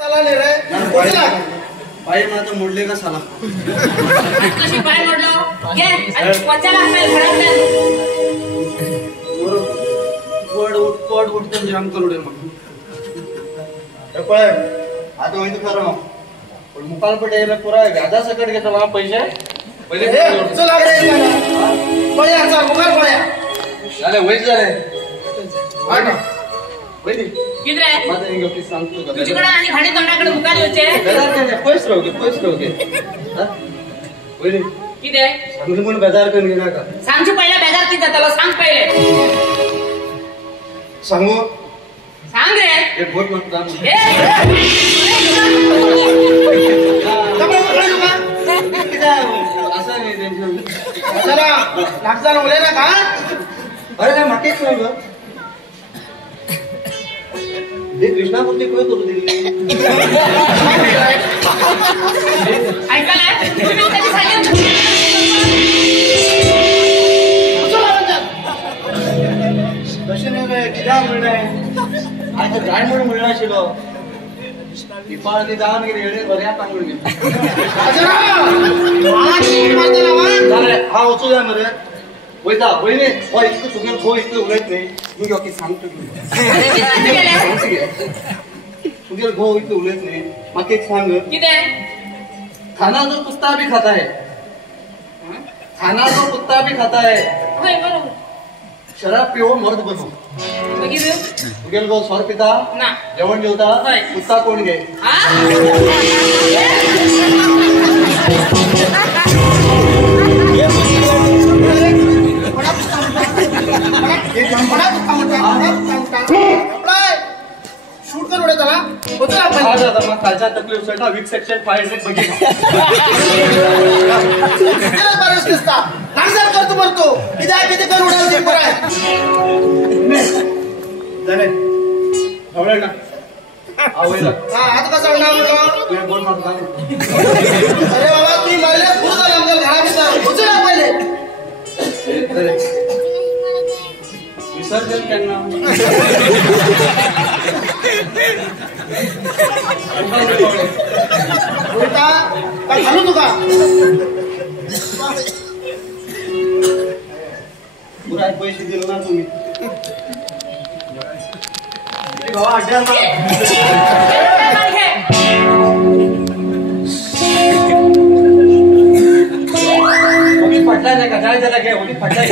चला ले रे पाय माझं मोडले का साला कशी पाय मोडलो घे आणि कोणत्या लागणार घरात पड उठतो जाम करू दे मग आता होईल खरं मग पण मुकाल पटेल पुरा व्याजा सकट घेतो मला पैसे पहिले चला रे पळ्या चल मुगार पळ्या झाले वैज झाले वैदी किती रे माझं एक की सांगतो का तुझ्याकडे आणि भाडे तोंडाकडे मुकाल होते बेजार करणे पैसे राहू हा वैदी किती आहे सांगू म्हणून बेजार करणे नका सांगू पहिला बेजार किती त्याला सांग पहिले सांगू सांग रे एक बोट मत दाम असं नाही टेन्शन चला नागजा बोले ना का अरे काय माकेच नाही ग दे कृष्णापूर्ती कोण करू दिली ऐकायला तुम्ही कधी सांगितलं कसे नाही रे किती मिळणार आज काय म्हणून मिळणार शिलो इपाळती जाऊन गेली एवढे बऱ्या पांगून गेली हा उचू द्या मरे वैदा वैने वा इतकं तुम्ही खो इतकं उलट नाही मी की सांगतो तुझे घो इतकं उलट नाही मग एक सांग किती खाना जो कुत्ता भी खाता है खाना जो कुत्ता भी खाता है होय बरोबर शराब पिओ मर्द बनो बघितलं तुझे गो स्वर पिता ना जेवण जेवता होय. कुत्ता कोण घे शूट करू त्याला होतं आपण आज आता मग कालच्या तकलीफ साठी वीक सेक्शन 500 बघितलं करतो मरतो किती करू झाले आवडेल ना आवडेल आता कसं नाव म्हटलं तुझ्या बोल मारतो अरे बाबा तुम्ही मला खूप झालं घरात होतं ना पहिले विसर्जन त्यांना बोलता काय घालू तुका पुरा पैसे दिले ना तुम्ही भावा अड्ड्या पटला नाही का काय त्याला घे ओली पटला